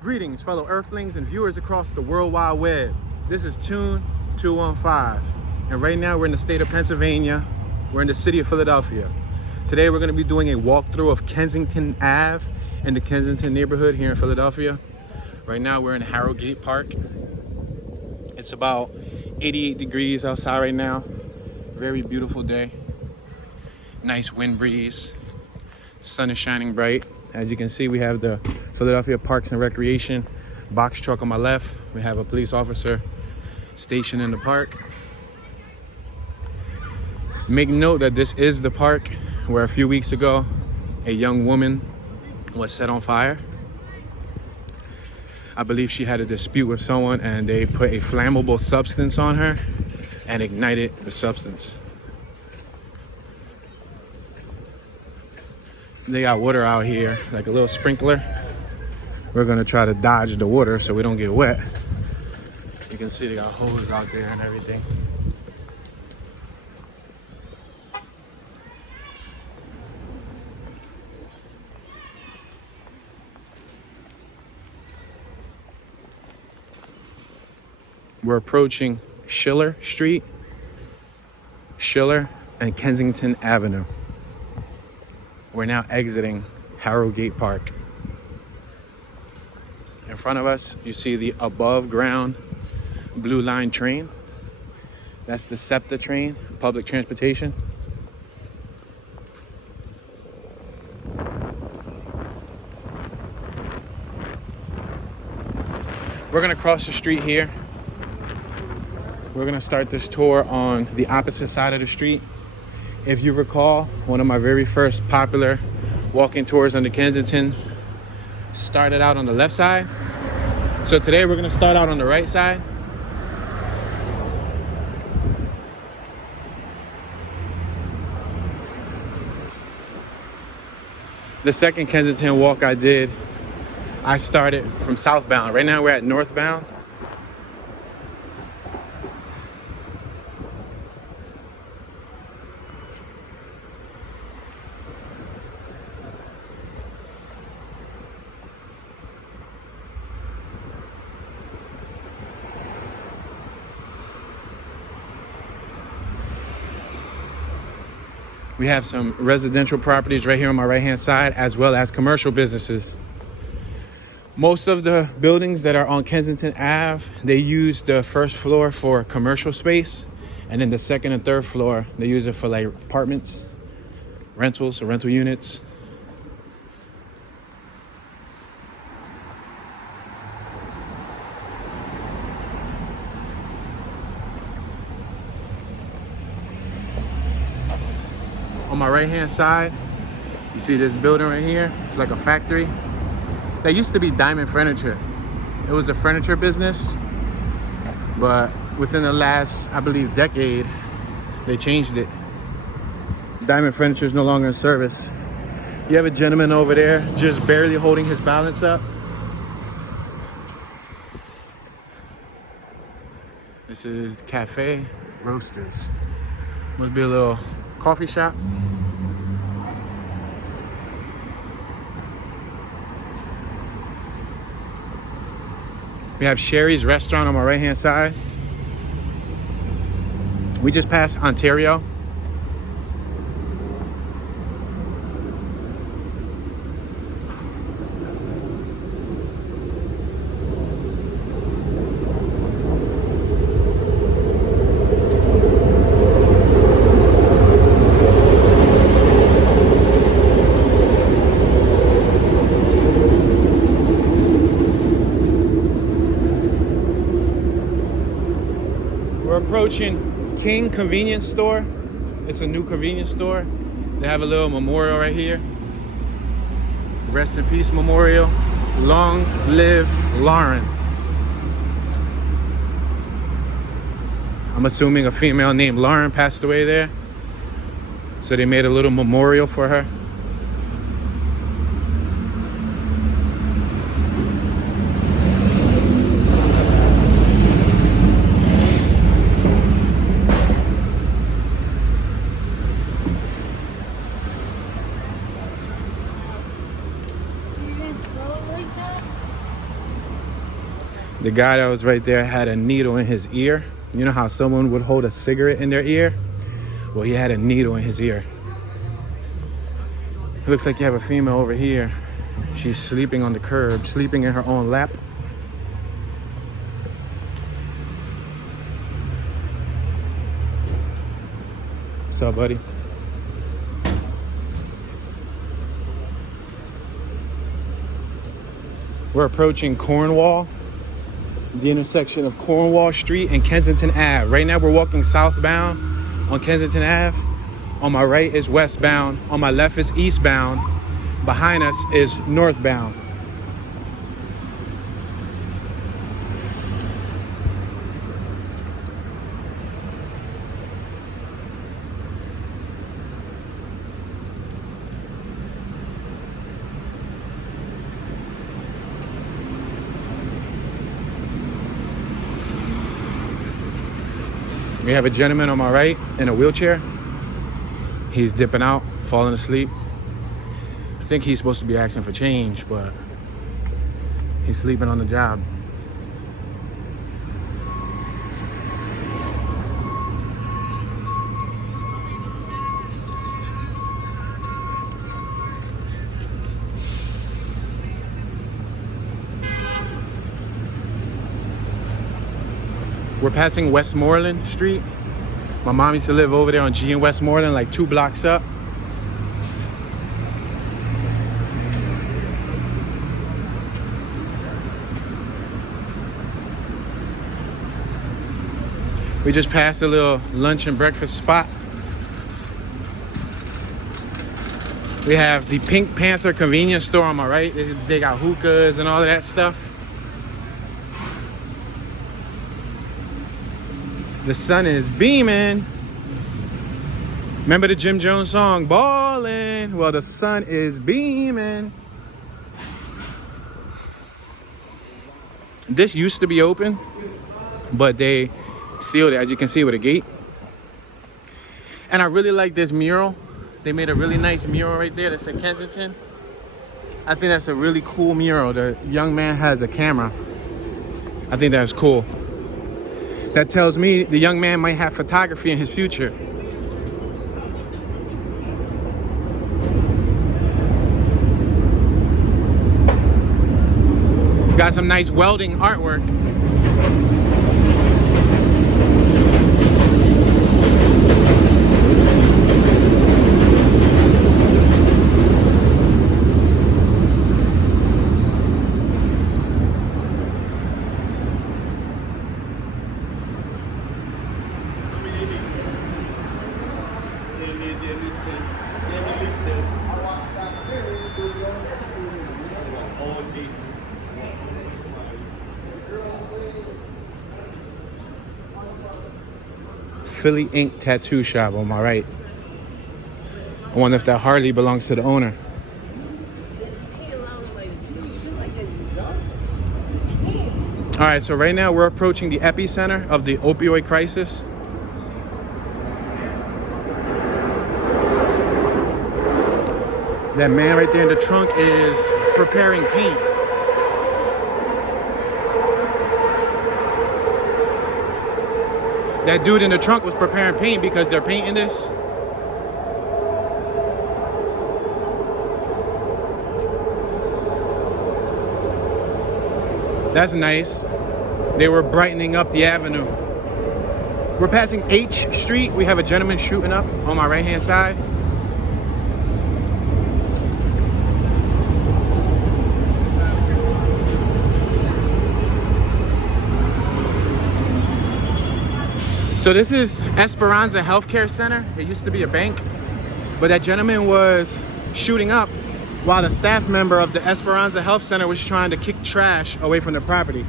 Greetings, fellow Earthlings and viewers across the World Wide Web. This is Toon 215, and right now we're in the state of Pennsylvania. We're in the city of Philadelphia. Today we're going to be doing a walkthrough of Kensington Ave in the Kensington neighborhood here in Philadelphia. Right now we're in Harrogate Park. It's about 88 degrees outside right now. Very beautiful day. Nice wind breeze. Sun is shining bright. As you can see, we have the Philadelphia Parks and Recreation box truck on my left. We have a police officer stationed in the park. Make note that this is the park where a few weeks ago, a young woman was set on fire. I believe she had a dispute with someone and they put a flammable substance on her and ignited the substance. They got water out here, like a little sprinkler. We're gonna try to dodge the water so we don't get wet. You can see they got hose out there and everything. We're approaching Schiller Street, Schiller and Kensington Avenue. We're now exiting Harrogate Park. In front of us, you see the above ground blue line train. That's the SEPTA train, public transportation. We're gonna cross the street here. We're gonna start this tour on the opposite side of the street. If you recall, one of my very first popular walking tours under Kensington started out on the left side. So today we're gonna start out on the right side. The second Kensington walk I did, I started from southbound. Right now we're at northbound. We have some residential properties right here on my right-hand side, as well as commercial businesses. Most of the buildings that are on Kensington Ave, they use the first floor for commercial space, and then the second and third floor, they use it for like apartments, rentals, or rental units. On my right-hand side, you see this building right here. It's like a factory. That used to be Diamond Furniture. It was a furniture business, but within the last, I believe, decade, they changed it. Diamond Furniture is no longer in service. You have a gentleman over there just barely holding his balance up. This is Cafe Roasters. Must be a little coffee shop. We have Sherry's restaurant on my right hand side. We just passed Ontario. We're approaching King Convenience Store. It's a new convenience store. They have a little memorial right here. Rest in peace memorial. Long live Lauren. I'm assuming a female named Lauren passed away there. So they made a little memorial for her. The guy that was right there had a needle in his ear. You know how someone would hold a cigarette in their ear? Well, he had a needle in his ear. It looks like you have a female over here. She's sleeping on the curb, sleeping in her own lap. What's up, buddy? We're approaching Cornwall, the intersection of Cornwall Street and Kensington Ave. Right now we're walking southbound on Kensington Ave. On my right is westbound. On my left is eastbound. Behind us is northbound. We have a gentleman on my right in a wheelchair. He's dipping out, falling asleep. I think he's supposed to be asking for change, but he's sleeping on the job. We're passing Westmoreland Street. My mom used to live over there on G and Westmoreland, like 2 blocks up. We just passed a little lunch and breakfast spot. We have the Pink Panther convenience store on my right. They got hookahs and all of that stuff. The sun is beaming. Remember the Jim Jones song, Ballin'? Well, the sun is beaming. This used to be open, but they sealed it, as you can see, with a gate. And I really like this mural. They made a really nice mural right there that's in Kensington. I think that's a really cool mural. The young man has a camera. I think that's cool. That tells me the young man might have photography in his future. Got some nice welding artwork. Philly Ink Tattoo Shop on my right. I wonder if that Harley belongs to the owner. All right, so right now we're approaching the epicenter of the opioid crisis. That man right there in the trunk is preparing paint. That dude in the trunk was preparing paint because they're painting this. That's nice. They were brightening up the avenue. We're passing H Street. We have a gentleman shooting up on my right-hand side. So this is Esperanza Healthcare Center. It used to be a bank, but that gentleman was shooting up while the staff member of the Esperanza Health Center was trying to kick trash away from the property.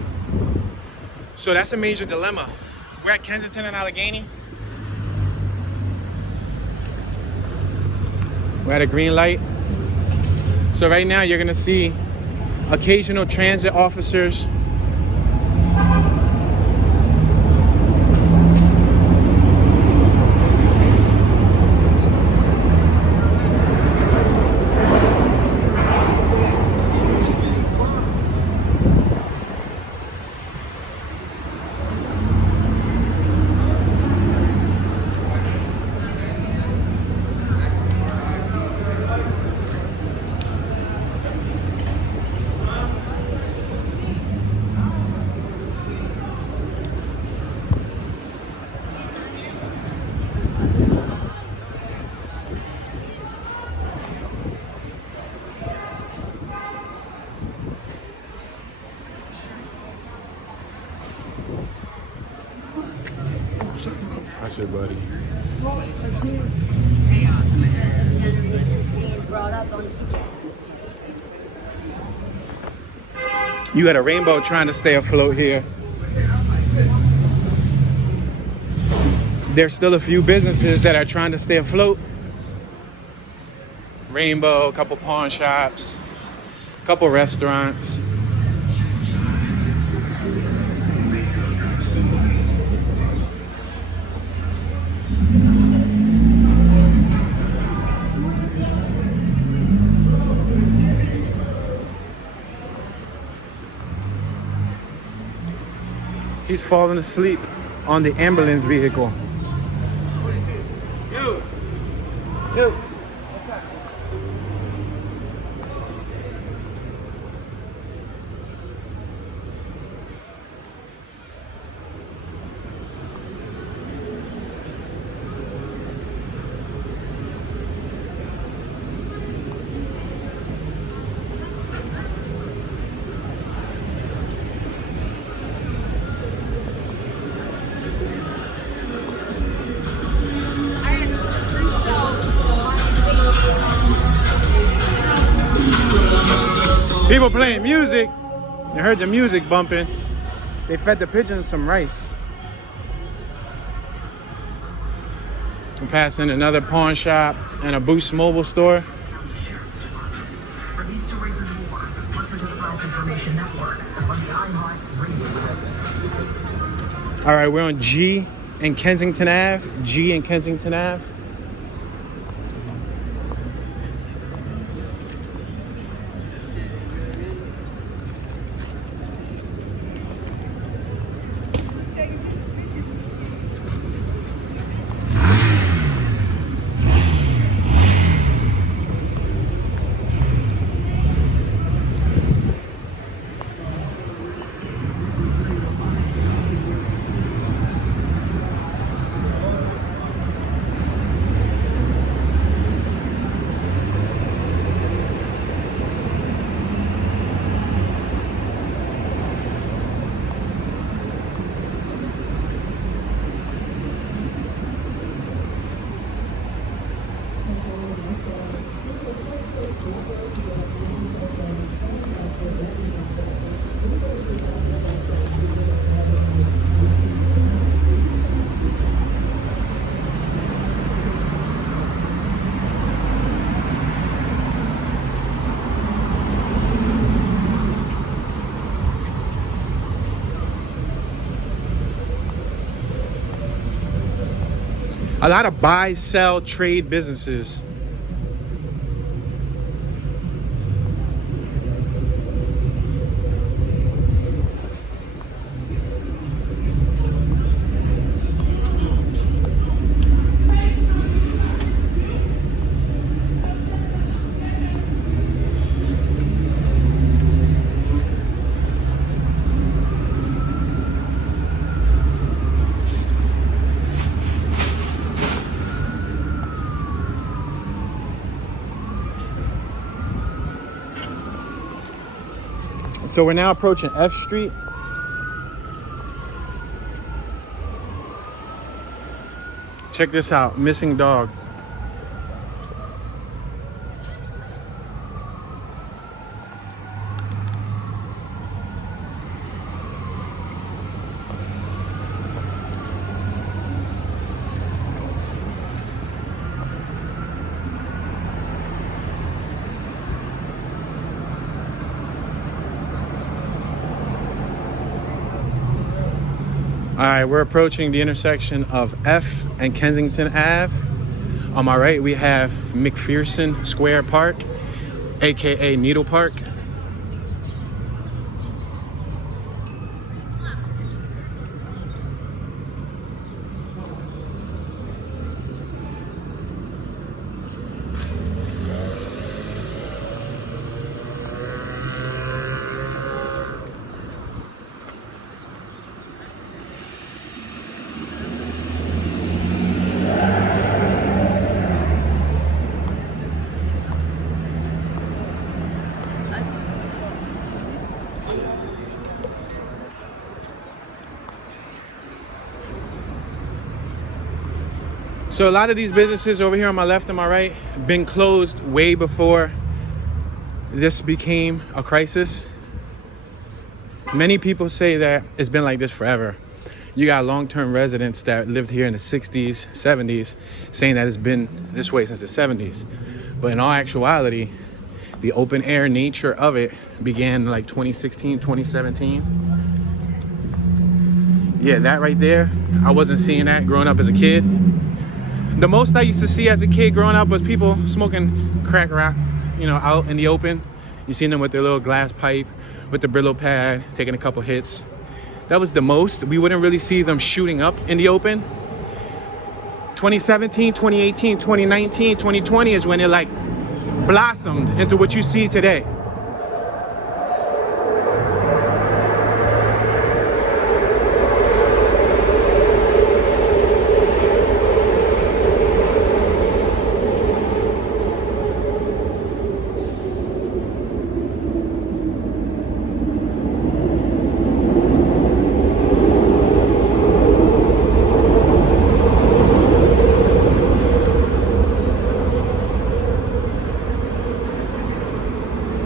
So that's a major dilemma. We're at Kensington and Allegheny. We're at a green light. So right now you're gonna see occasional transit officers closer, buddy. You got a rainbow trying to stay afloat here. There's still a few businesses that are trying to stay afloat. Rainbow, a couple pawn shops, a couple restaurants. He's falling asleep on the ambulance vehicle. Yo. People playing music. You heard the music bumping. They fed the pigeons some rice. I'm passing another pawn shop and a Boost mobile store. All right, we're on G and Kensington Ave. G and Kensington Ave. A lot of buy, sell, trade businesses. So we're now approaching F Street. Check this out, missing dog. All right, we're approaching the intersection of F and Kensington Ave. On my right, we have McPherson Square Park, AKA Needle Park. So a lot of these businesses over here on my left and my right been closed way before this became a crisis. Many people say that it's been like this forever. You got long-term residents that lived here in the 60s, 70s, saying that it's been this way since the 70s. But in all actuality, the open air nature of it began like 2016, 2017. Yeah, that right there, I wasn't seeing that growing up as a kid. The most I used to see as a kid growing up was people smoking crack rock, you know, out in the open. You seen them with their little glass pipe, with the Brillo pad, taking a couple hits. That was the most. We wouldn't really see them shooting up in the open. 2017, 2018, 2019, 2020 is when it like blossomed into what you see today.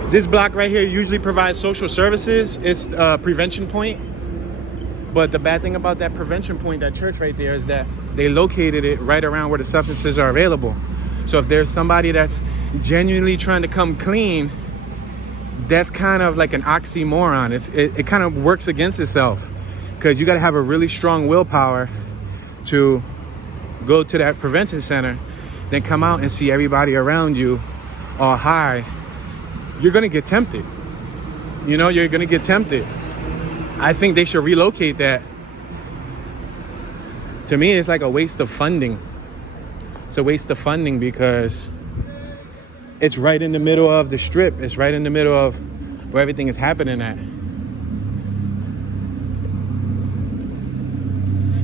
This block right here usually provides social services. It's a prevention point. But the bad thing about that prevention point, that church right there, is that they located it right around where the substances are available. So if there's somebody that's genuinely trying to come clean, that's kind of like an oxymoron. It kind of works against itself, because you got to have a really strong willpower to go to that prevention center, then come out and see everybody around you all high. You're gonna get tempted. You know, you're gonna get tempted. I think they should relocate that. To me, it's like a waste of funding. It's a waste of funding because it's right in the middle of the strip. It's right in the middle of where everything is happening at.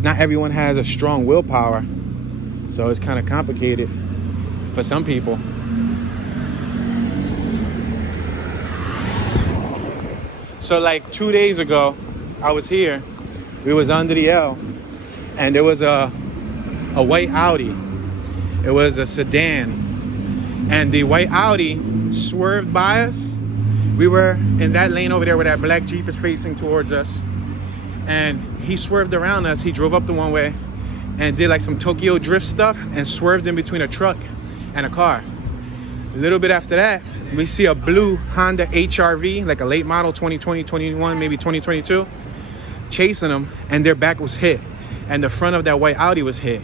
Not everyone has a strong willpower, so it's kind of complicated for some people. So like 2 days ago, I was here. We was under the L, and there was a white Audi. It was a sedan, and the white Audi swerved by us. We were in that lane over there where that black Jeep is facing towards us, and he swerved around us. He drove up the one way and did like some Tokyo drift stuff and swerved in between a truck and a car. A little bit after that, we see a blue Honda HR-V, like a late model, 2020, 21, maybe 2022, chasing them, and their back was hit, and the front of that white Audi was hit.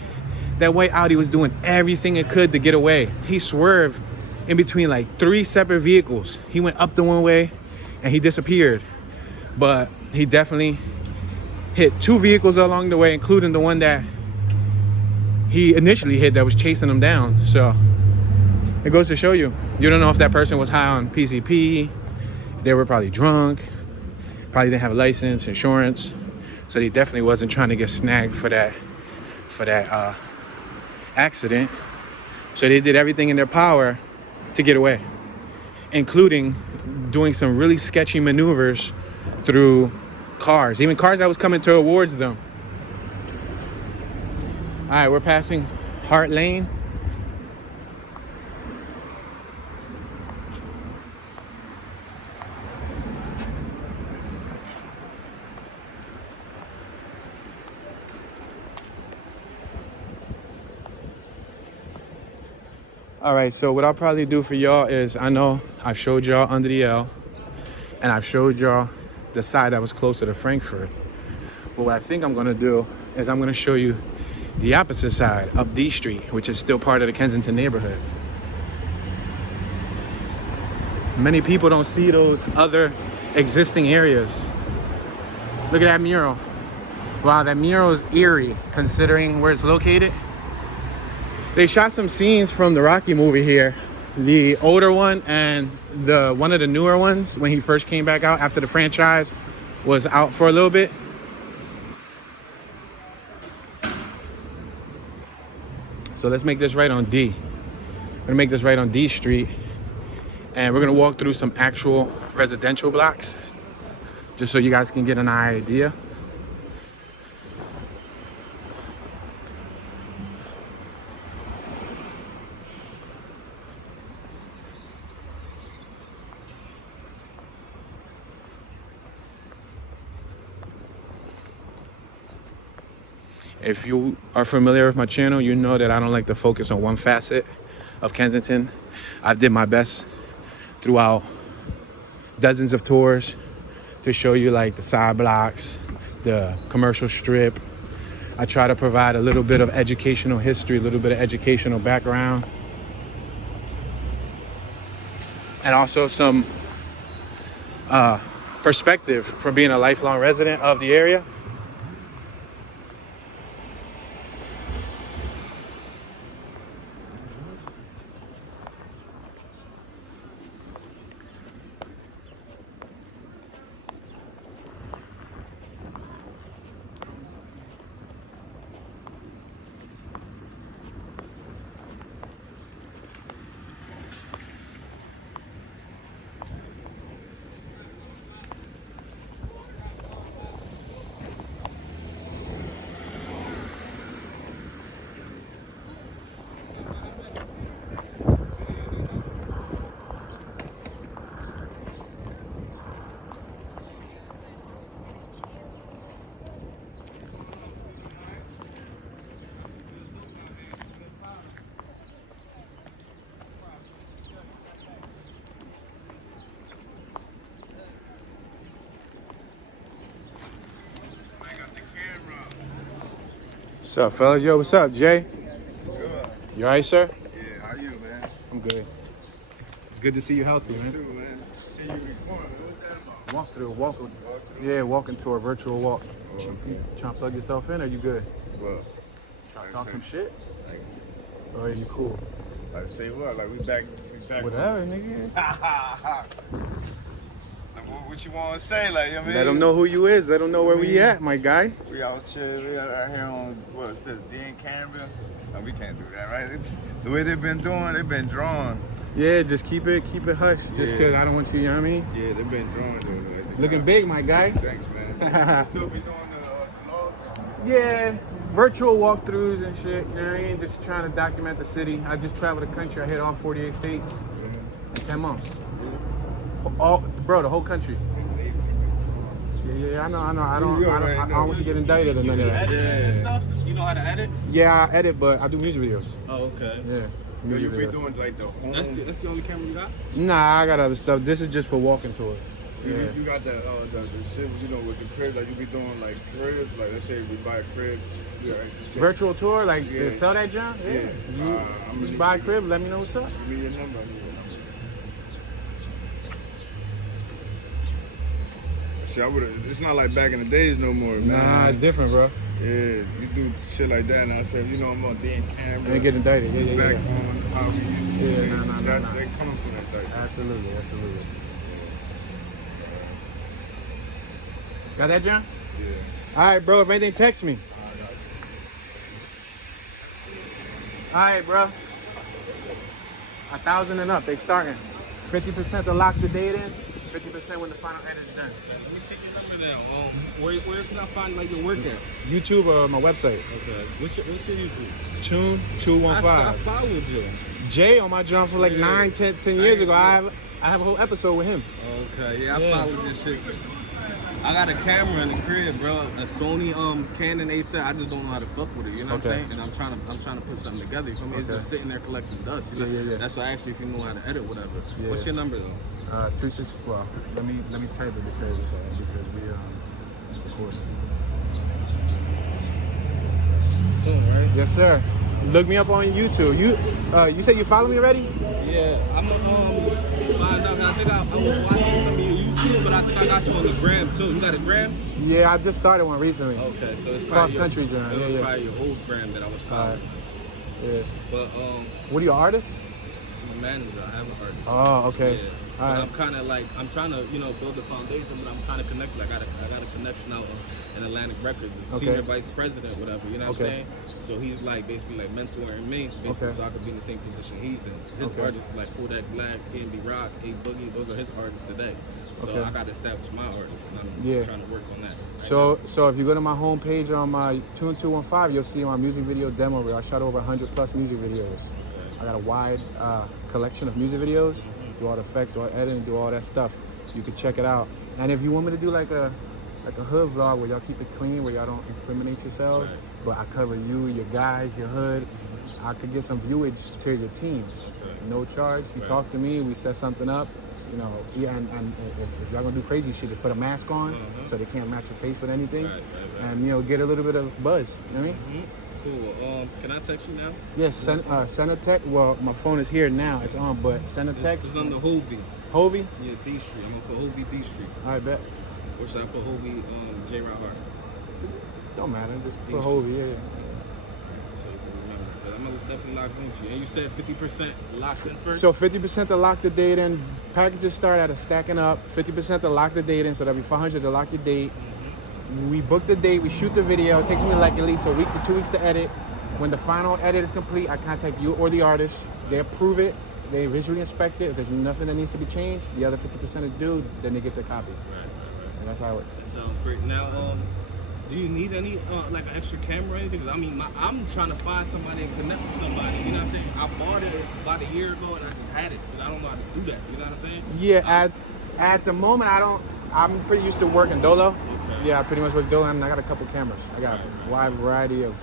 That white Audi was doing everything it could to get away. He swerved in between like 3 separate vehicles. He went up the one way and he disappeared, but he definitely hit 2 vehicles along the way, including the one that he initially hit that was chasing him down. So it goes to show you, you don't know if that person was high on PCP. They were probably drunk, probably didn't have a license, insurance. So he definitely wasn't trying to get snagged for that accident. So they did everything in their power to get away, including doing some really sketchy maneuvers through cars, even cars that was coming towards them. All right, we're passing Hart Lane. All right, so what I'll probably do for y'all is, I know I've showed y'all under the L, and I've showed y'all the side that was closer to Frankfurt. But what I think I'm gonna do is I'm gonna show you the opposite side, up D Street, which is still part of the Kensington neighborhood. Many people don't see those other existing areas. Look at that mural. Wow, that mural is eerie considering where it's located. They shot some scenes from the Rocky movie here, the older one and one of the newer ones when he first came back out after the franchise was out for a little bit. So let's make this right on D. We're gonna make this right on D Street, and we're gonna walk through some actual residential blocks just so you guys can get an idea. If you are familiar with my channel, you know that I don't like to focus on one facet of Kensington. I did my best throughout dozens of tours to show you like the side blocks, the commercial strip. I try to provide a little bit of educational history, a little bit of educational background, and also some perspective from being a lifelong resident of the area. What's up, fellas? Yo, what's up, Jay? Good. You all right, sir? Yeah, how you, man? I'm good. It's good to see you healthy, man. You too, man. See you recording. What's that about? Walk through. Yeah, walking to a virtual walk. Oh, okay. Trying to plug yourself in, or you good? Well, Trying to talk some shit? like, Or are you cool? like say what? Like we back. Whatever, nigga. What you want to say? Like, you know what I mean? Let them know who you is. Let them know where we at, my guy. We out here, out here on, what is this, Dan Canberra? No, we can't do that, right? The way they've been doing, they've been drawn. Yeah, just keep it hush. Just Yeah. because I don't want you know what I mean? Yeah, they've been drawn. Though, Looking big, my guy. Thanks, man. Still be doing the log? Yeah, virtual walkthroughs and shit, you know what I mean? Just trying to document the city. I just traveled the country. I hit all 48 states in 10 months. Bro, the whole country. Yeah, I know. I don't want to get indicted or none of that. Edit stuff? You know how to edit? Yeah, I edit, but I do music videos. Oh, okay. Yeah. You Music be videos. doing like the home. That's the only camera you got? Nah, I got other stuff. This is just for walking tours. Yeah. You got the shit, you know, with the crib, like you be doing like cribs, like let's say we buy a crib. Yeah, right, Virtual tour, like Yeah. sell that junk? Yeah. Yeah. You buy a crib, let me know what's up. Give me your number. Shit, it's not like back in the days no more, man. Nah, it's different, bro. Yeah, you do shit like that, and I said, you know, I'm on Dan Camera. I ain't get indicted. Yeah. Back on how we used to Yeah, do it. nah. That comes from that thing. Absolutely. Got that, John? Yeah. All right, bro. If anything, text me. All right, bro. 1,000 and up. They starting. 50% to lock the date in. 50% when the final edit is done. Let me take your number down. Where can I find like your work at? YouTube or my website. Okay. What's your YouTube? Toon I 215. followed you. Jay on my jump for like Yeah. 10 years ago. I have a whole episode with him. Okay, yeah, I Yeah. followed this shit. I got a camera in the crib, bro. A Sony Canon A7. I just don't know how to fuck with it. You know what I'm Okay. saying? And I'm trying to put something together. You feel me? It's Okay. just sitting there collecting dust. You know? Yeah. That's why I asked you if you know how to edit, whatever. Yeah. What's your number though? 26. Well, let me type it because we recording. Soon, right? Yes, sir. Look me up on YouTube. You said you follow me already? Yeah, I'm find out. I think I was watching some of your YouTube, but I think I got you on the gram too. You got a gram? Yeah, I just started one recently. Okay, so it's Cross probably country your, journey. it was Yeah. probably your old gram that I was following. Yeah. But What are you, an artist? I'm a manager. I have an artist. Oh, okay. Yeah. All But right. I'm kind of like I'm trying to build a foundation, but I'm kind of connected. I got a connection out in Atlantic Records, the Okay. senior vice president, whatever. You know what Okay. I'm saying? So he's like basically like mentoring me, basically, Okay. so I could be in the same position he's in. His Okay. artists like Kodak Black, K&B Rock, A Boogie. Those are his artists today. So Okay. I got to establish my artists, and I'm Yeah. trying to work on that. So if you go to my homepage on my Toon 215, you'll see my music video demo reel. I shot over 100 plus music videos. I got a wide collection of music videos. Do all the effects, do all editing, do all that stuff. You can check it out. And if you want me to do like a like a hood vlog where y'all keep it clean, where y'all don't incriminate yourselves. Right. But I cover you, your guys, your hood. I could get some viewage to your team. Okay. No charge. You Right. talk to me, we set something up. You know, yeah, and if y'all gonna do crazy shit, just put a mask on so they can't match your face with anything. Right, right, right. And, you know, get a little bit of buzz. You know what I mean? Cool. Can I text you now? Yes, send a text. Well, my phone is here now. It's on, but send a text. It's on the Hovey. Hovey? Yeah, D Street. I'm gonna put Hovey D Street. All right, bet. Or should I put Hovey J. Rod Hart? Don't matter. Just D put Street. Hovey, yeah. So you can remember. 'Cause I'm gonna definitely lock into you. And you said 50% locked in first? So 50% to lock the date in. Packages start at a stacking up. 50% to lock the date in, so that'll be 500 to lock your date. We book the date, we shoot the video. It takes me like at least a week to 2 weeks to edit. When the final edit is complete, I contact you or the artist. They approve it. They visually inspect it. If there's nothing that needs to be changed, the other 50% is due, then they get their copy. Right. And that's how it works. That sounds great. Now, do you need any like an extra camera or anything? 'Cause I mean, I'm trying to find somebody and connect with somebody. You know what I'm saying? I bought it about a year ago and I just had it because I don't know how to do that. You know what I'm saying? Yeah, at the moment, I'm pretty used to working dolo. Okay. Yeah, I pretty much work dolo, and I got a couple cameras. I got a wide variety of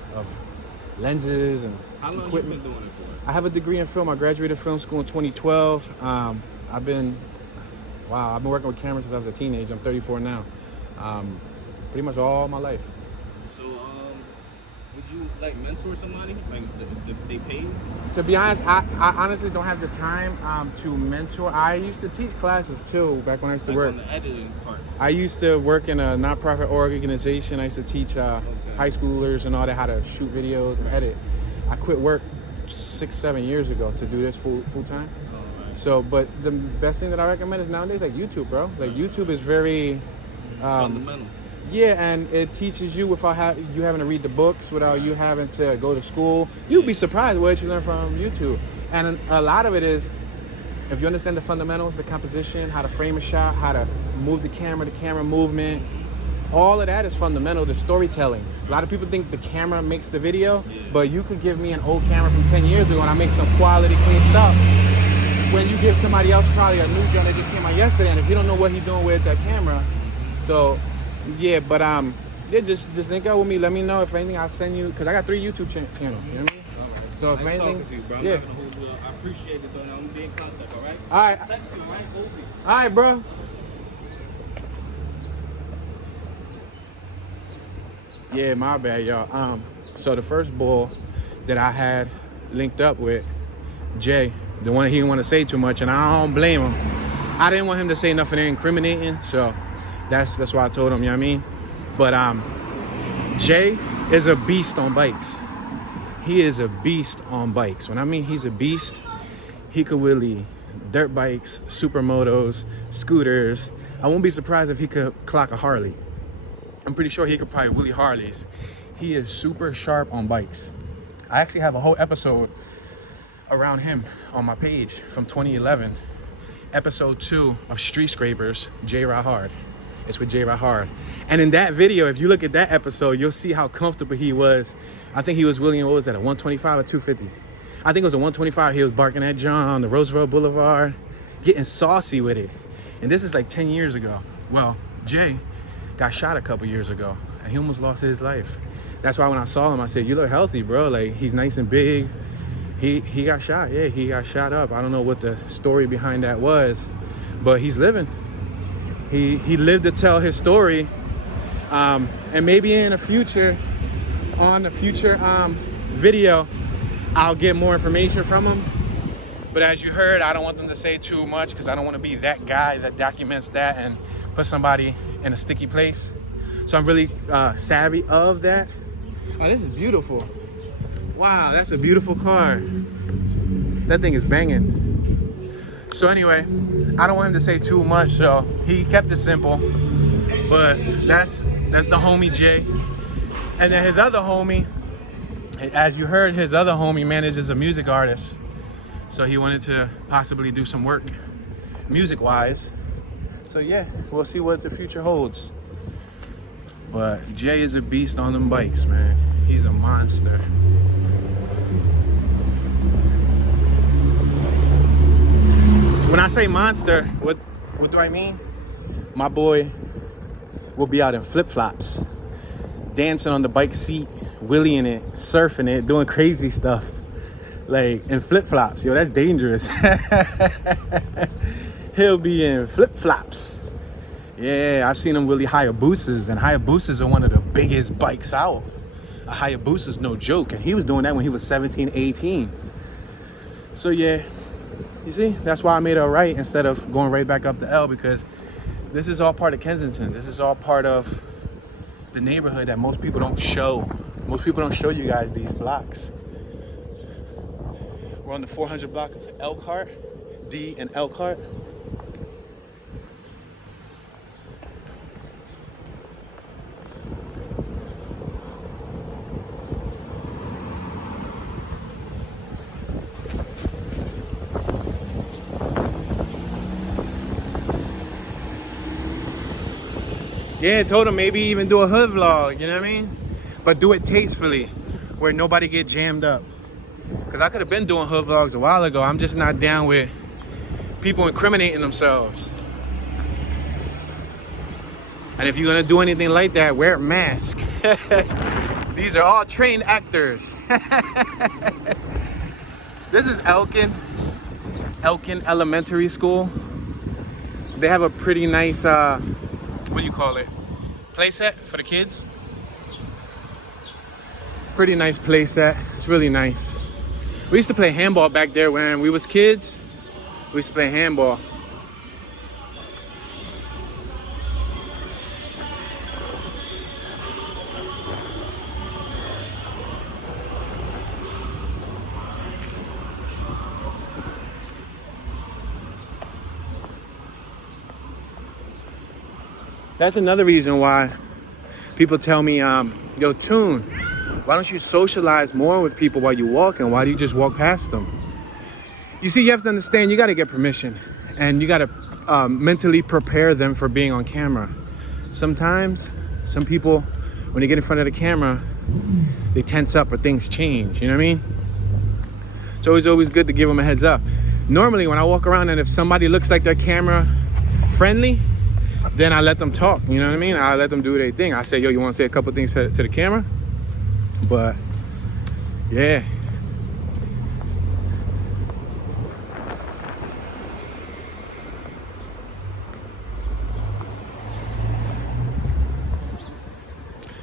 lenses and How long equipment. you been doing it for? I have a degree in film. I graduated film school in 2012. I've been working with cameras since I was a teenager. I'm 34 now. Pretty much all my life. So, would you like mentor somebody? Like, they pay you? To be honest, I honestly don't have the time to mentor. I used to teach classes too back when I used to Like work. on the editing parts. I used to work in a nonprofit organization. I used to teach high schoolers and all that how to shoot videos and edit. I quit work 6-7 years ago to do this full time. Right. So, but the best thing that I recommend is nowadays like YouTube, bro. Like YouTube is very Fundamental. yeah, and it teaches you without you having to read the books, without you having to go to school. You'd be surprised what you learn from YouTube. And a lot of it is, if you understand the fundamentals, the composition, how to frame a shot, how to move the camera movement, all of that is fundamental to storytelling. A lot of people think the camera makes the video, but you could give me an old camera from 10 years ago and I make some quality, clean stuff. When you give somebody else probably a new joint that just came out yesterday, and if you don't know what he's doing with that camera, so yeah, but yeah, just link out with me. Let me know if anything. I'll send you, because I got 3 YouTube channels. You know what I mean? So if Nice anything, talking to you, bro. I'm yeah. not gonna hold you up. I appreciate it though. Now I'm be in contact, all right? All right, Text you, all right? Hold me. all right, bro. Yeah, my bad, y'all. So the first bull that I had linked up with, Jay, the one he didn't want to say too much, and I don't blame him. I didn't want him to say nothing incriminating, so that's why I told him, you know what I mean? But Jay is a beast on bikes. He is a beast on bikes. When I mean he's a beast, he could wheelie dirt bikes, supermotos, scooters. I won't be surprised if he could clock a Harley. I'm pretty sure he could probably wheelie Harleys. He is super sharp on bikes. I actually have a whole episode around him on my page from 2011. Episode 2 of Street Scrapers, J. Rod Hard. It's with J. Rod Hard. And in that video, if you look at that episode, you'll see how comfortable he was. I think he was wheeling, what was that, a 125 or 250? I think it was a 125. He was barking at John on the Roosevelt Boulevard, getting saucy with it. And this is like 10 years ago. Well, Jay got shot a couple years ago and he almost lost his life. That's why when I saw him, I said, you look healthy, bro. Like, he's nice and big. He got shot. Yeah, he got shot up. I don't know what the story behind that was, but he's living. He lived to tell his story. And maybe in the future, on the future video, I'll get more information from him. But as you heard, I don't want them to say too much because I don't want to be that guy that documents that and put somebody in a sticky place. So I'm really savvy of that. Oh, this is beautiful. Wow, that's a beautiful car. That thing is banging. So anyway, I don't want him to say too much, so he kept it simple. But that's the homie Jay. And then his other homie, as you heard, his other homie manages a music artist. So he wanted to possibly do some work music-wise. So yeah, we'll see what the future holds. But Jay is a beast on them bikes, man. He's a monster. When I say monster, what do I mean? My boy will be out in flip-flops, dancing on the bike seat, wheeling it, surfing it, doing crazy stuff, like in flip-flops. Yo, that's dangerous. He'll be in flip-flops. Yeah, I've seen him wheelie Hayabusas, and Hayabusas are one of the biggest bikes out. A Hayabusa's no joke, and he was doing that when he was 17, 18. So yeah, you see, that's why I made a right instead of going right back up the L, because this is all part of Kensington. This is all part of the neighborhood that most people don't show. Most people don't show you guys these blocks. We're on the 400 block of Elkhart, D and Elkhart. Yeah, I told him maybe even do a hood vlog, you know what I mean? But do it tastefully, where nobody get jammed up. Because I could have been doing hood vlogs a while ago. I'm just not down with people incriminating themselves. And if you're going to do anything like that, wear a mask. These are all trained actors. This is Elkin Elementary School. They have a pretty nice, what do you call it? Play set for the kids. Pretty nice play set. It's really nice. We used to play handball back there when we was kids. We used to play handball. That's another reason why people tell me, yo, Toon, why don't you socialize more with people while you're walking? Why do you just walk past them? You see, you have to understand, you got to get permission, and you got to mentally prepare them for being on camera. Sometimes, some people, when they get in front of the camera, they tense up or things change, you know what I mean? It's always good to give them a heads up. Normally, when I walk around and if somebody looks like they're camera friendly, then I let them talk, you know what I mean? I let them do their thing. I say, yo, you want to say a couple things to the camera? But, yeah.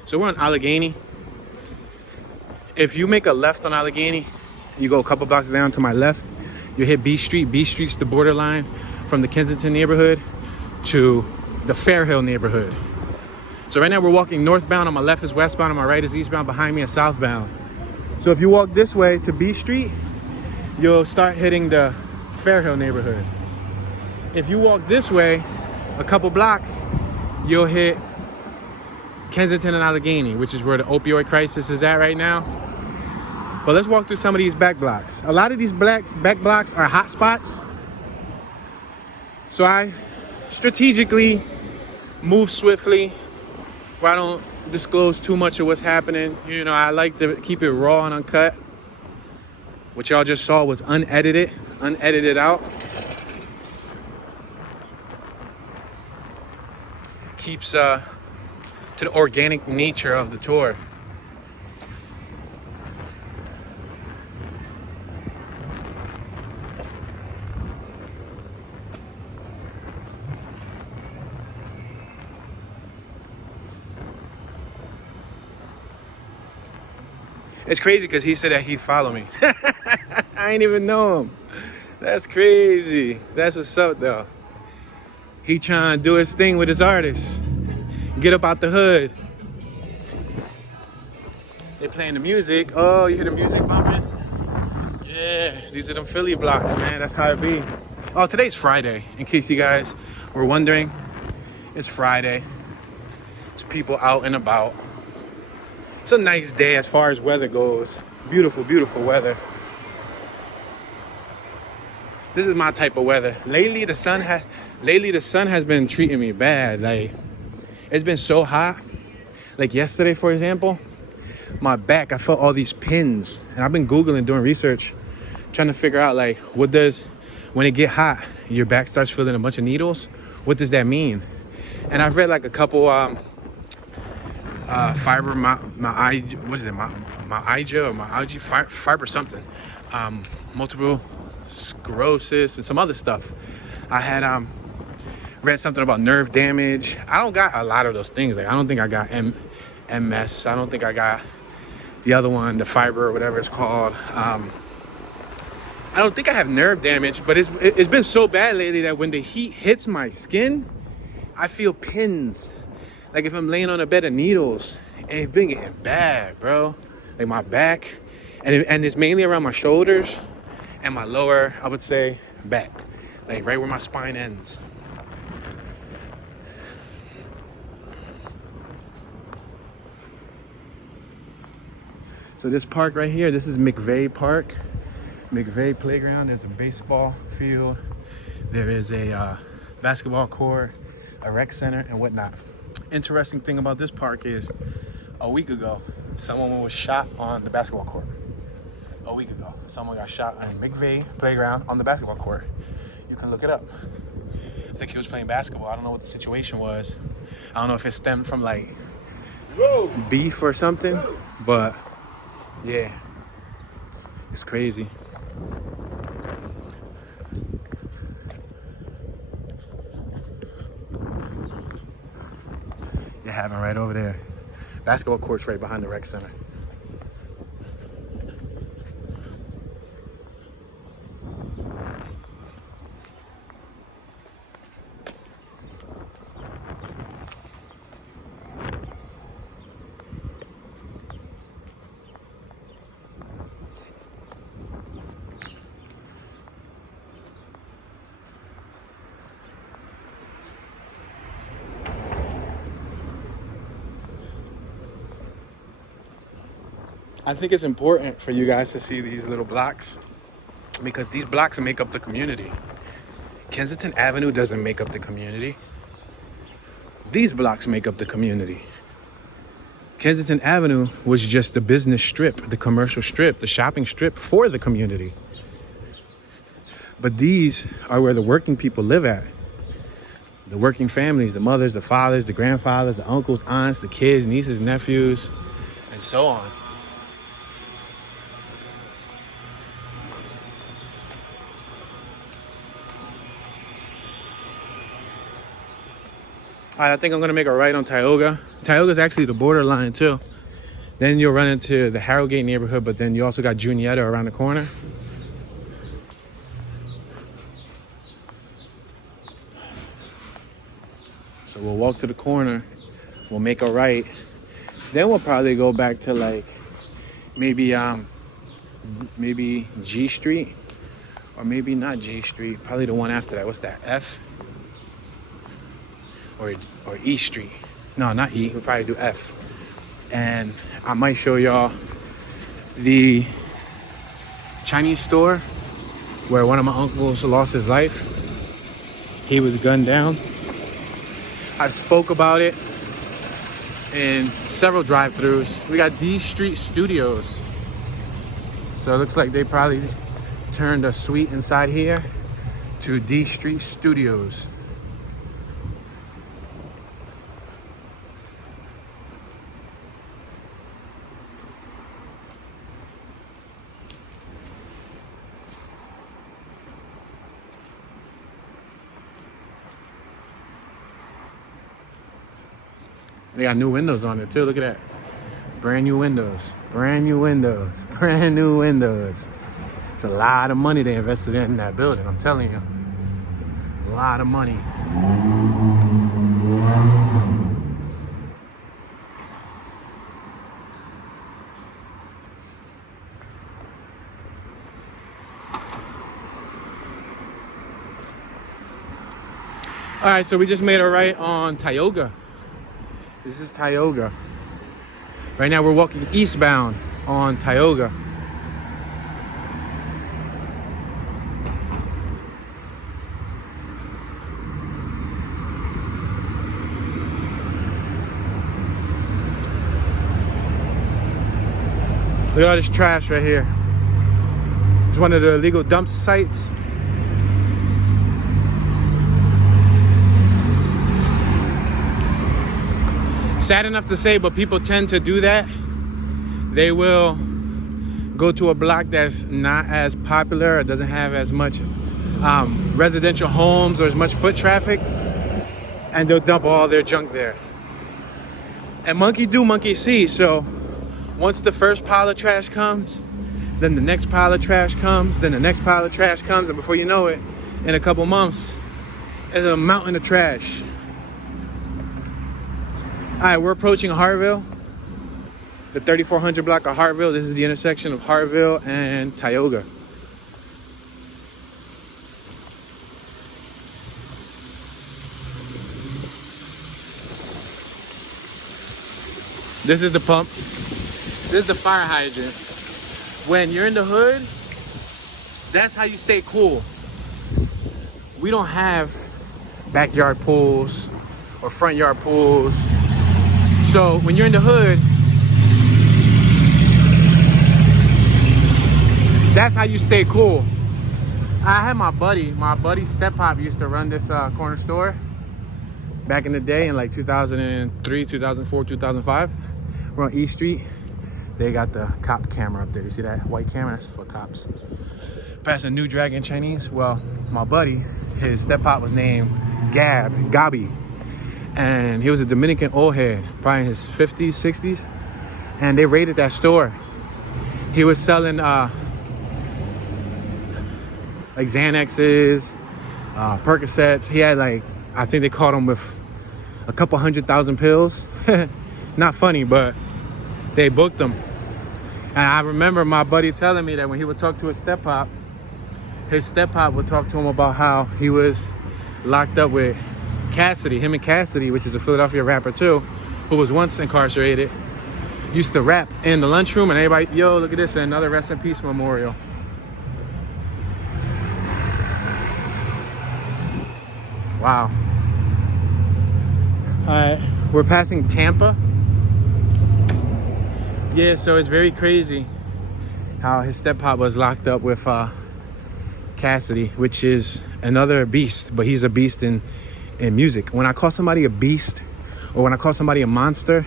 So we're on Allegheny. If you make a left on Allegheny, you go a couple blocks down to my left, you hit B Street. B Street's the borderline from the Kensington neighborhood to the Fairhill neighborhood. So right now we're walking northbound. On my left is westbound, on my right is eastbound, behind me is southbound. So if you walk this way to B Street, you'll start hitting the Fairhill neighborhood. If you walk this way a couple blocks, you'll hit Kensington and Allegheny, which is where the opioid crisis is at right now. But let's walk through some of these back blocks. A lot of these back blocks are hot spots. So I strategically move swiftly where I don't disclose too much of what's happening. You know, I like to keep it raw and uncut. What y'all just saw was unedited out. Keeps to the organic nature of the tour. It's crazy because he said that he'd follow me. I ain't even know him. That's crazy. That's what's up though. He trying to do his thing with his artists. Get up out the hood. They playing the music. Oh, you hear the music bumping? Yeah, these are them Philly blocks, man. That's how it be. Oh, today's Friday. In case you guys were wondering, it's Friday. There's people out and about. It's a nice day as far as weather goes. Beautiful, beautiful weather. This is my type of weather. Lately, the sun has been treating me bad. Like, it's been so hot. Like yesterday, for example, my back, I felt all these pins. And I've been Googling, doing research, trying to figure out like, when it get hot, your back starts feeling a bunch of needles. What does that mean? And I've read like a couple fiber fiber something, multiple sclerosis and some other stuff. I had read something about nerve damage. I don't got a lot of those things. Like I don't think I got MS. I don't think I got the other one, the fiber or whatever it's called. I don't think I have nerve damage, but it's been so bad lately that when the heat hits my skin, I feel pins. Like if I'm laying on a bed of needles, and it's been getting bad, bro. Like my back, and it's mainly around my shoulders and my lower, I would say, back. Like right where my spine ends. So this park right here, this is McVeigh Park. McVeigh Playground. There's a baseball field. There is a basketball court, a rec center, and whatnot. Interesting thing about this park is a week ago, someone was shot on the basketball court. A week ago, someone got shot on McVeigh Playground on the basketball court. You can look it up. I think he was playing basketball. I don't know what the situation was. I don't know if it stemmed from like beef or something, but yeah, it's crazy. You're having right over there. Basketball court's right behind the rec center. I think it's important for you guys to see these little blocks because these blocks make up the community. Kensington Avenue doesn't make up the community. These blocks make up the community. Kensington Avenue was just the business strip, the commercial strip, the shopping strip for the community. But these are where the working people live at. The working families, the mothers, the fathers, the grandfathers, the uncles, aunts, the kids, nieces, nephews, and so on. I think I'm gonna make a right on Tioga. Tioga's actually the borderline too. Then you'll run into the Harrogate neighborhood, but then you also got Juniata around the corner. So we'll walk to the corner, we'll make a right. Then we'll probably go back to like maybe G Street, or maybe not G Street, probably the one after that. What's that, F? Or E Street. No, not E, we'll probably do F. And I might show y'all the Chinese store where one of my uncles lost his life. He was gunned down. I spoke about it in several drive-thrus. We got D Street Studios. So it looks like they probably turned a suite inside here to D Street Studios. They got new windows on it too. Look at that. Brand new windows. Brand new windows. Brand new windows. It's a lot of money they invested in that building, I'm telling you. A lot of money. All right, so we just made a right on Tioga. This is Tioga. Right now we're walking eastbound on Tioga. Look at all this trash right here. It's one of the illegal dump sites. sad enough to say, but people tend to do that. They will go to a block that's not as popular or doesn't have as much residential homes or as much foot traffic, and they'll dump all their junk there. And monkey do, monkey see. So once the first pile of trash comes, then the next pile of trash comes, then the next pile of trash comes, and before you know it, in a couple months, there's a mountain of trash. All right, we're approaching Hartville, the 3400 block of Hartville. This is the intersection of Hartville and Tioga. This is the pump. This is the fire hydrant. When you're in the hood, that's how you stay cool. We don't have backyard pools or front yard pools. So when you're in the hood, that's how you stay cool. I had my buddy Step Pop used to run this corner store back in the day in like 2003, 2004, 2005. We're on East Street. They got the cop camera up there. You see that white camera? That's for cops. Passing New Dragon Chinese. Well, my buddy, his Step Pop was named Gabi. And he was a Dominican old head, probably in his 50s, 60s. And they raided that store. He was selling like Xanaxes, Percocets. He had like, I think they caught him with a couple 100,000 pills. Not funny, but they booked him. And I remember my buddy telling me that when he would talk to his Step Pop would talk to him about how he was locked up with Cassidy. Him and Cassidy, which is a Philadelphia rapper too, who was once incarcerated, used to rap in the lunchroom, and everybody, yo, look at this, another rest in peace memorial. Wow. All right, we're passing Tampa. Yeah, so it's very crazy how his Step Pop was locked up with Cassidy, which is another beast, but he's a beast in music. When I call somebody a beast or when I call somebody a monster,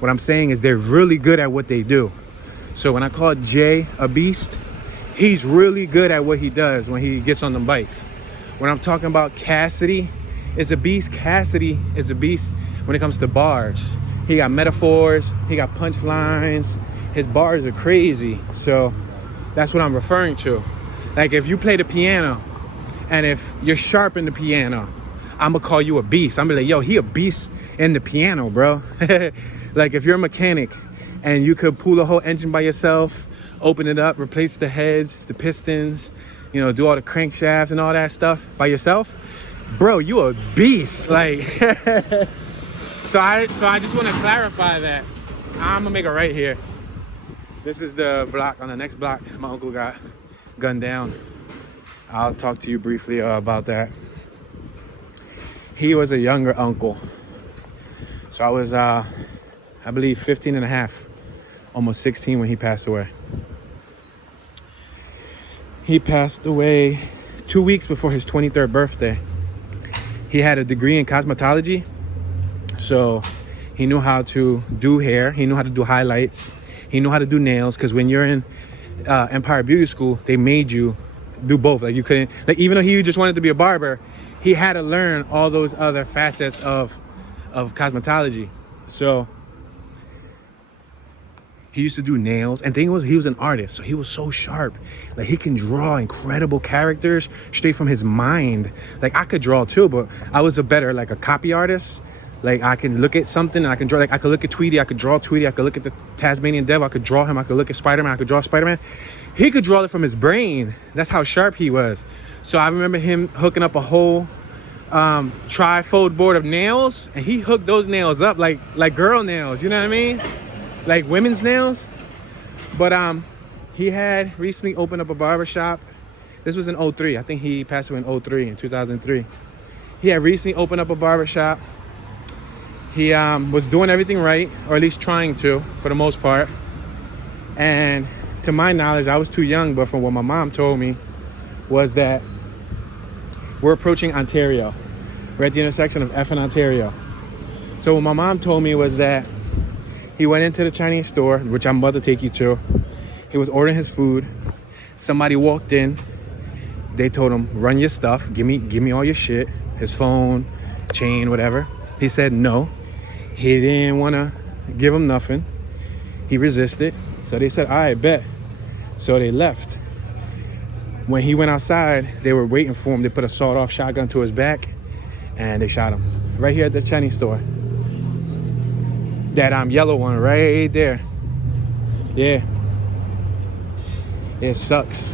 what I'm saying is they're really good at what they do. So when I call Jay a beast, he's really good at what he does when he gets on the bikes. When I'm talking about Cassidy is a beast, Cassidy is a beast when it comes to bars. He got metaphors, he got punchlines, his bars are crazy. So that's what I'm referring to. Like if you play the piano and if you're sharp in the piano, I'm gonna call you a beast. I'm gonna be like, yo, he a beast in the piano, bro. Like if you're a mechanic and you could pull the whole engine by yourself, open it up, replace the heads, the pistons, you know, do all the crankshafts and all that stuff by yourself, bro, you a beast. Like, so I just want to clarify that. I'm gonna make a right here. This is the block. On the next block, my uncle got gunned down. I'll talk to you briefly about that. He was a younger uncle. So I was, I believe 15 and a half, almost 16 when he passed away. He passed away 2 weeks before his 23rd birthday. He had a degree in cosmetology. So he knew how to do hair. He knew how to do highlights. He knew how to do nails. Because when you're in Empire Beauty School, they made you do both. Like you couldn't, like even though he just wanted to be a barber, he had to learn all those other facets of cosmetology. So he used to do nails, and thing was, he was an artist, so he was so sharp. Like he can draw incredible characters straight from his mind. Like I could draw too, but I was a better like a copy artist. Like I can look at something and I can draw. Like I could look at Tweety, I could draw Tweety. I could look at the Tasmanian Devil, I could draw him. I could look at Spider-Man, I could draw Spider-Man. He could draw it from his brain. That's how sharp he was. So I remember him hooking up a whole trifold board of nails, and he hooked those nails up like girl nails, you know what I mean? Like women's nails. But he had recently opened up a barbershop. This was in 03. I think he passed away in 03, in 2003. He had recently opened up a barbershop. He was doing everything right, or at least trying to, for the most part. And to my knowledge, I was too young, but from what my mom told me, was that we're approaching Ontario. We're at the intersection of F and Ontario. So what my mom told me was that he went into the Chinese store, which I'm about to take you to. He was ordering his food. Somebody walked in. They told him, run your stuff. Give me all your shit. His phone, chain, whatever. He said no. He didn't want to give him nothing. He resisted. So they said, all right, bet. So they left. When he went outside, they were waiting for him. They put a sawed-off shotgun to his back, and they shot him. Right here at the Chinese store. That yellow one right there. Yeah. It sucks.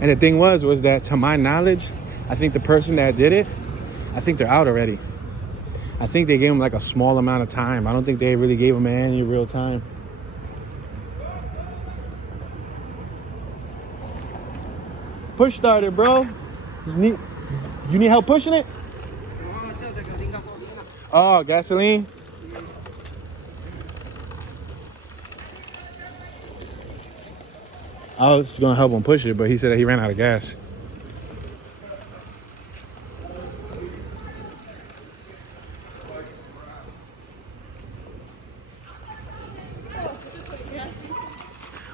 And the thing was that, to my knowledge, I think the person that did it, I think they're out already. I think they gave him like a small amount of time. I don't think they really gave him any real time. Push started, bro. You need help pushing it? Oh, gasoline? I was gonna help him push it, but he said that he ran out of gas.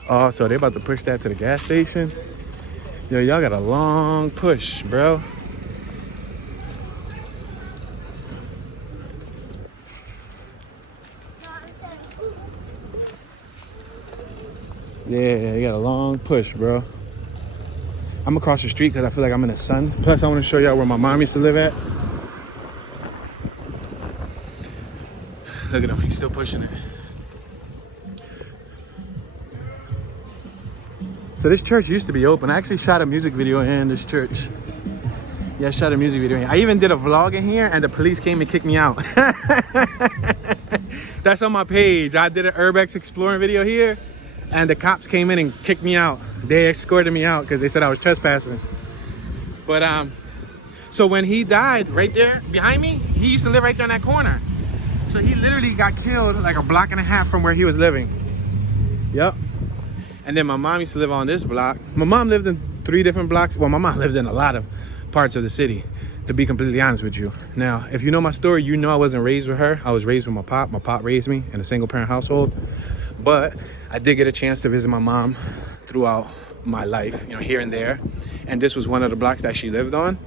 Oh, so they about to push that to the gas station? Yo, y'all got a long push, bro. Yeah, you got a long push, bro. I'm across the street because I feel like I'm in the sun. Plus, I want to show y'all where my mom used to live at. Look at him, he's still pushing it. So this church used to be open. I actually shot a music video in this church. Yeah, I shot a music video in here. I even did a vlog in here and the police came and kicked me out. That's on my page. I did an Urbex exploring video here and the cops came in and kicked me out. They escorted me out because they said I was trespassing. But so when he died right there behind me, he used to live right there in that corner. So he literally got killed like a block and a half from where he was living. Yep. And then my mom used to live on this block. My mom lived in 3 different blocks. Well, my mom lived in a lot of parts of the city, to be completely honest with you. Now, if you know my story, you know I wasn't raised with her. I was raised with my pop. My pop raised me in a single parent household. But I did get a chance to visit my mom throughout my life, you know, here and there. And this was one of the blocks that she lived on.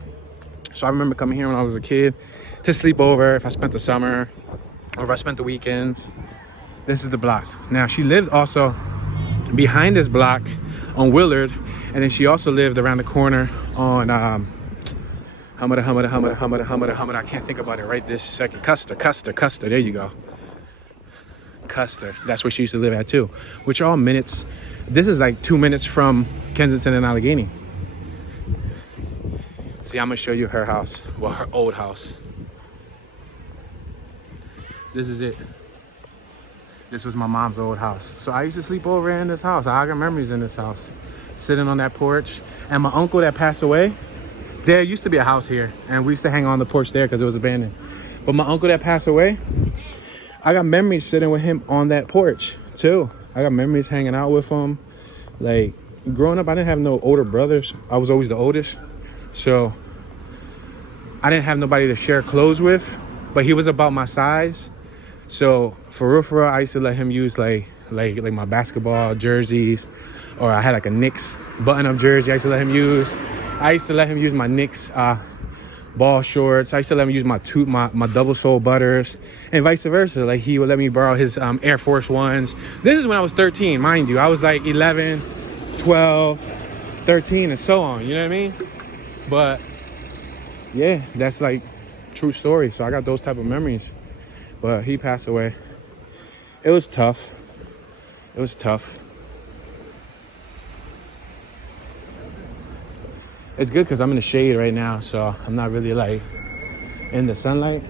So I remember coming here when I was a kid to sleep over if I spent the summer or if I spent the weekends. This is the block. Now, she lived also behind this block on Willard, and then she also lived around the corner on Hamada. I can't think about it right this second. Custer. There you go. Custer. That's where she used to live at too, which are all minutes. This is like 2 minutes from Kensington and Allegheny. See, I'm gonna show you her house. Well, her old house. This is it. This was my mom's old house. So I used to sleep over in this house. I got memories in this house. Sitting on that porch. And my uncle that passed away, there used to be a house here. And we used to hang on the porch there because it was abandoned. But my uncle that passed away, I got memories sitting with him on that porch too. I got memories hanging out with him. Like, growing up, I didn't have no older brothers. I was always the oldest. So I didn't have nobody to share clothes with. But he was about my size. So for real, I used to let him use like my basketball jerseys, or I had like a Knicks button-up jersey I used to let him use. I used to let him use my Knicks ball shorts. I used to let him use my double sole butters, and vice versa. Like, he would let me borrow his Air Force Ones. This is when I was 13, mind you. I was like 11, 12, 13, and so on. You know what I mean? But yeah, that's like true story. So I got those type of memories. But he passed away. It was tough. It was tough. It's good because I'm in the shade right now, so I'm not really like in the sunlight.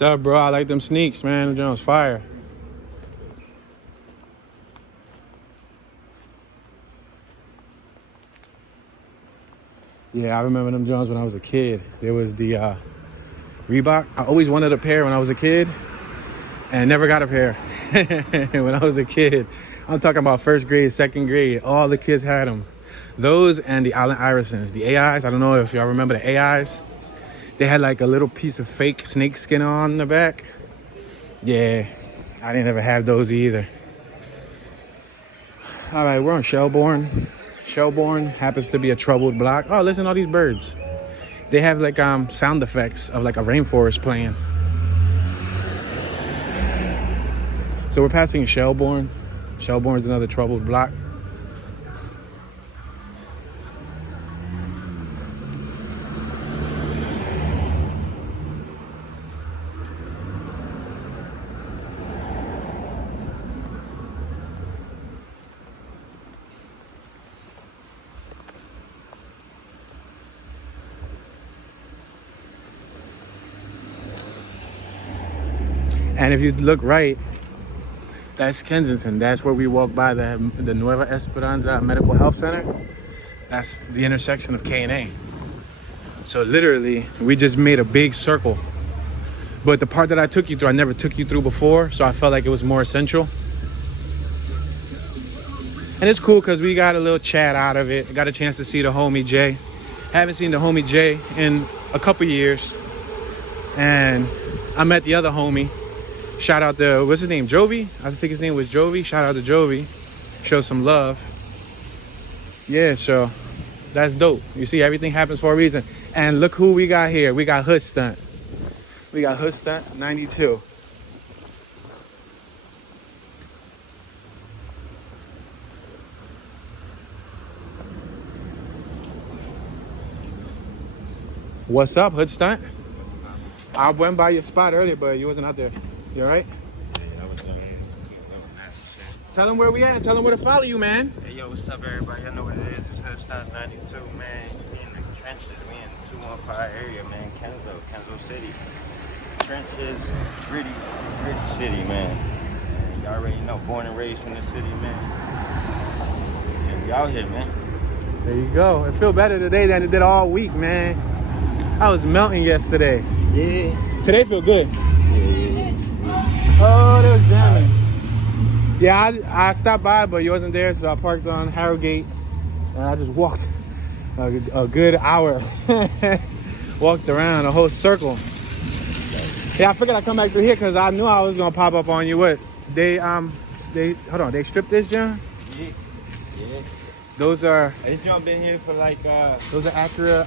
What's up, bro? I like them sneaks, man. Them Jones fire. Yeah, I remember them Jones when I was a kid. There was the Reebok. I always wanted a pair when I was a kid and never got a pair when I was a kid. I'm talking about first grade, second grade. All the kids had them. Those and the Allen Iversons. The AIs, I don't know if y'all remember the AIs. They had like a little piece of fake snake skin on the back. Yeah, I didn't ever have those either. All right, we're on Shelbourne. Shelbourne happens to be a troubled block. Oh, listen to all these birds. They have like sound effects of like a rainforest playing. So we're passing Shelbourne. Shelbourne's another troubled block. And if you look right, that's Kensington. That's where we walk by the Nueva Esperanza Medical Health Center. That's the intersection of K and A. So literally, we just made a big circle. But the part that I took you through, I never took you through before, so I felt like it was more essential. And it's cool because we got a little chat out of it. I got a chance to see the homie Jay. Haven't seen the homie Jay in a couple years. And I met the other homie. Shout out to, what's his name, Jovi? I think his name was Jovi. Shout out to Jovi. Show some love. Yeah, so that's dope. You see, everything happens for a reason. And look who we got here. We got Hood Stunt. We got Hood Stunt 92. What's up, Hood Stunt? I went by your spot earlier, but you wasn't out there. You all right? Yeah, I was doing it. Tell them where we at. Tell them where to follow you, man. Hey, yo, what's up, everybody? I know what it is. It's Touchdown 92, man. We in the trenches. We in the 215 area, man. Kenzo City. Trenches, gritty city, man. And you already know, born and raised in the city, man. And we out here, man. There you go. It feel better today than it did all week, man. I was melting yesterday. Yeah. Today feel good. Yeah. Oh, that was jamming. Yeah, I stopped by, but you wasn't there, so I parked on Harrogate, and I just walked a good hour. Walked around a whole circle. Yeah, I figured I'd come back through here because I knew I was gonna pop up on you. What? They hold on. They stripped this, John? Yeah. Those are This joint been here for like those are Acura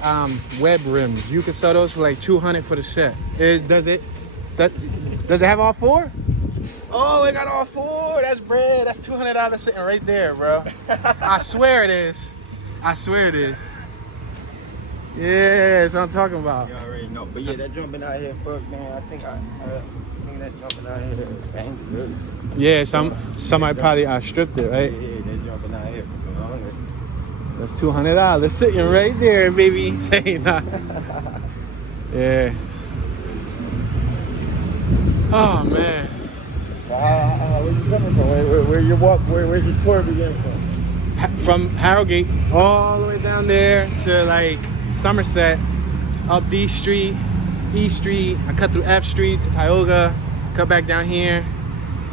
web rims. You can sell those for like $200 for the set. Does it have all four? Oh, it got all four. That's bread. That's $200 sitting right there, bro. I swear it is. Yeah, that's what I'm talking about. you already know. But yeah, that joint been out here for, man. I think that joint been out here banged really. Yeah, somebody probably stripped it, right? Yeah, that joint been out here for longer. That's $200 sitting right there, baby. Say not. Yeah. Oh man. Where you coming from? Where's your tour begin from? From Harrogate all the way down there to like Somerset, up D Street, E Street. I cut through F Street to Tioga, cut back down here.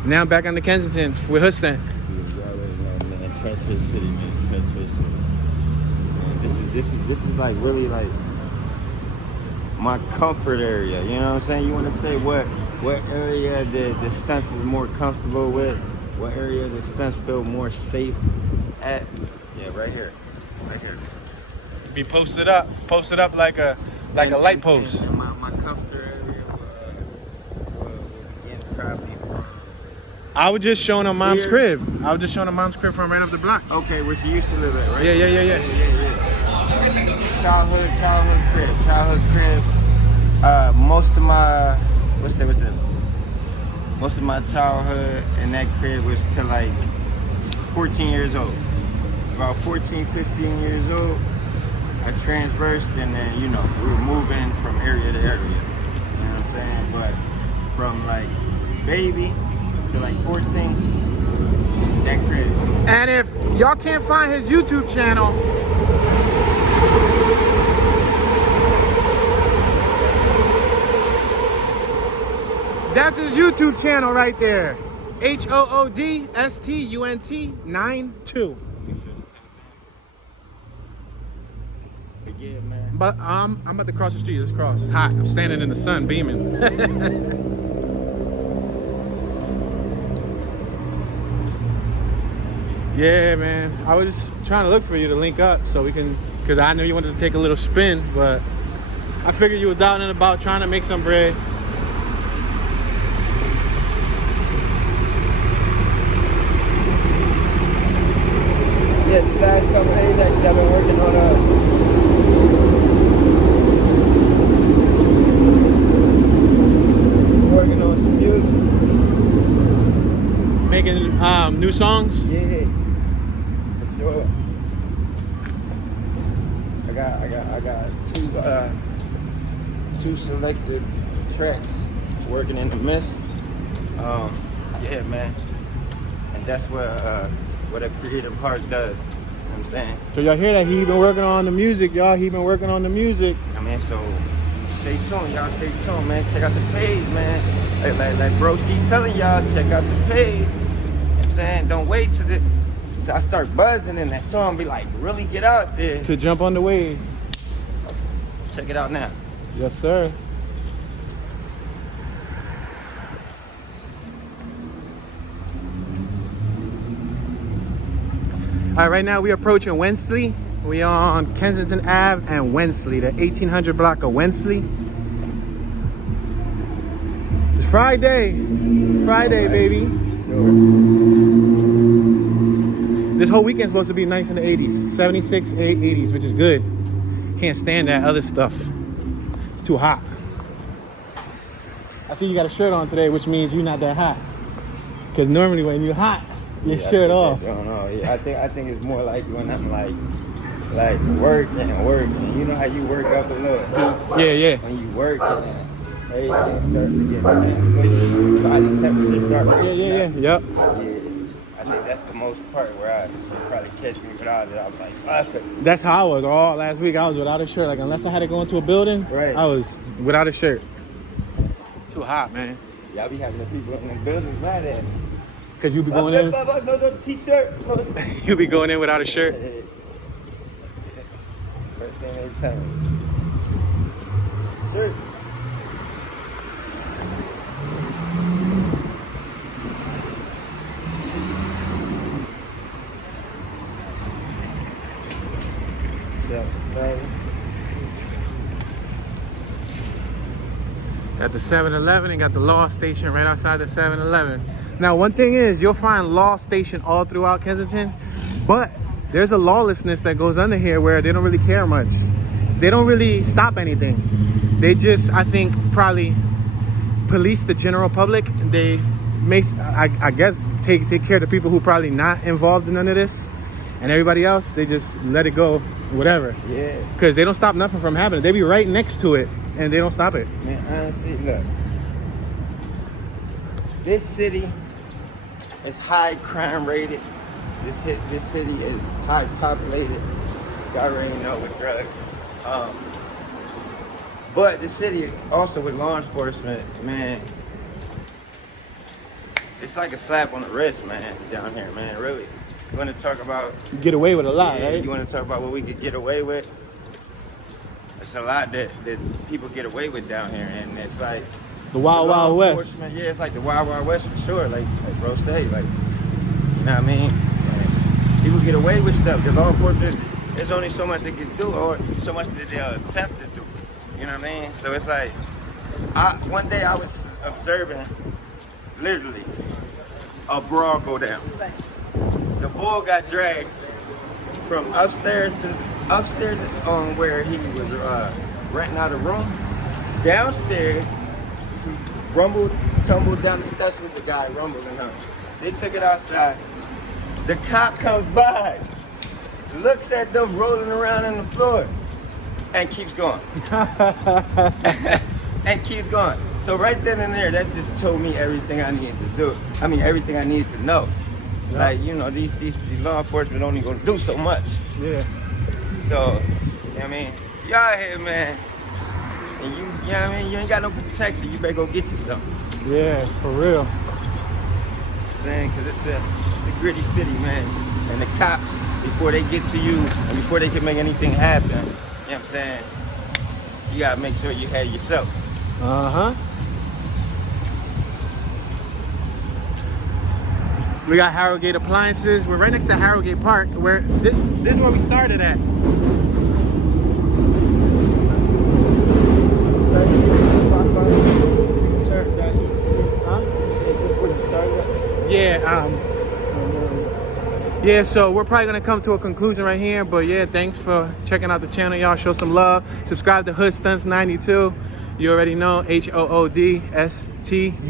Now I'm back on the Kensington with Hood Stunt. Yeah, you already know, man. Trenches City, man. Trenches City. Man, this is like really like my comfort area. You know what I'm saying? You want to say what area the stunts is more comfortable with? What area the stunts feel more safe at? Yeah, right here. Be posted up like a light post. And my comfort area will begin probably from. I was just showing her mom's Here. crib. I was just showing her mom's crib from right up the block. Okay, where she used to live at, right? Yeah. Childhood crib. Most of my childhood in that crib was to like 14 years old. About 14, 15 years old, I transversed, and then, we were moving from area to area. You know what I'm saying? But baby to like 14. That crib. And if y'all can't find his YouTube channel, that's his YouTube channel right there. HOODSTUNT92. Yeah, man. But I'm about to cross the street. Let's cross. It's hot. I'm standing in the sun, beaming. Yeah, man. I was just trying to look for you to link up so we can, because I knew you wanted to take a little spin, but I figured you was out and about trying to make some bread. Yeah, the last couple days actually I've been working on some music. Making new songs? Yeah, for sure. I got two selected tracks working in the mist. Yeah, man. And that's what a creative heart does. You know what I'm saying? So y'all hear that he been working on the music, y'all. He been working on the music. I mean, so stay tuned, y'all. Stay tuned, man. Check out the page, man. Like bro keep telling y'all, check out the page. You know what I'm saying? Don't wait till I start buzzing and that song be like, really get out there. To jump on the wave. Check it out now. Yes, sir. All right, right now we're approaching Wensley. We are on Kensington Ave and Wensley, the 1800 block of Wensley. It's Friday. Friday, baby. This whole weekend's supposed to be nice in the 80s. 76, 80s, which is good. Can't stand that other stuff. It's too hot. I see you got a shirt on today, which means you're not that hot. Because normally when you're hot, your shirt off. I don't know. Yeah, I think it's more like when I'm like working. You know how you work up a little heat? Yeah. When you work and everything starts to get body temperature starts to get Yeah. Yep. Yeah. I think that's the most part where I probably catch me without it. I was like, fuck it. That's how I was all last week. I was without a shirt. Like, unless I had to go into a building, Right. I was without a shirt. Too hot, man. Y'all be having the people in the buildings mad at me. Cause you be going in. No t-shirt. You be going in without a shirt. First thing they tell me. Shirt. Yeah, right. Got the 7-Eleven and got the law station right outside the 7-Eleven. Now, one thing is, you'll find law station all throughout Kensington, but there's a lawlessness that goes under here where they don't really care much. They don't really stop anything. They just, I think, probably police the general public. They may, I guess, take care of the people who probably not involved in none of this, and everybody else, they just let it go, whatever. Yeah. Because they don't stop nothing from happening. They be right next to it, and they don't stop it. Man, honestly, look. This city is high crime rated. This city is high populated. You already know with drugs. But the city also with law enforcement, man, it's like a slap on the wrist, man, down here, man, really. You want to talk about... You get away with a lot, right? You want to talk about what we could get away with? It's a lot that people get away with down here, and it's like... The Wild Wild West. Yeah, it's like the Wild Wild West for sure, like bro say, like, you know what I mean? Like, people get away with stuff. The law enforcement, there's only so much they can do, or so much that they'll attempt to do. You know what I mean? So it's like, one day I was observing, literally, a brawl go down. The bull got dragged from upstairs on where he was renting out a room, downstairs, rumbled, tumbled down the steps with the guy rumbling him. They took it outside. The cop comes by, looks at them rolling around on the floor, and keeps going. And keeps going. So right then and there, that just told me everything I needed to do. I mean, everything I needed to know. Yeah. Like, you know, these law enforcement only gonna do so much. Yeah. So, you know what I mean? You out here, man, and you know what I mean? You ain't got no protection. You better go get you something. Yeah, for real. Saying, cause it's a gritty city, man. And the cops, before they get to you and before they can make anything happen, you know what I'm saying? You gotta make sure you have yourself. Uh-huh. We got Harrogate Appliances. We're right next to Harrogate Park. Where this is where we started at. Yeah, yeah, so we're probably gonna come to a conclusion right here, but yeah, thanks for checking out the channel, y'all. Show some love. Subscribe to Hood Stunts 92. You already know, HOODSTUNT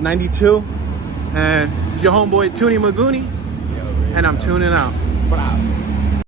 92. And it's your homeboy Toonie Magooney, and I'm tuning out. Wow.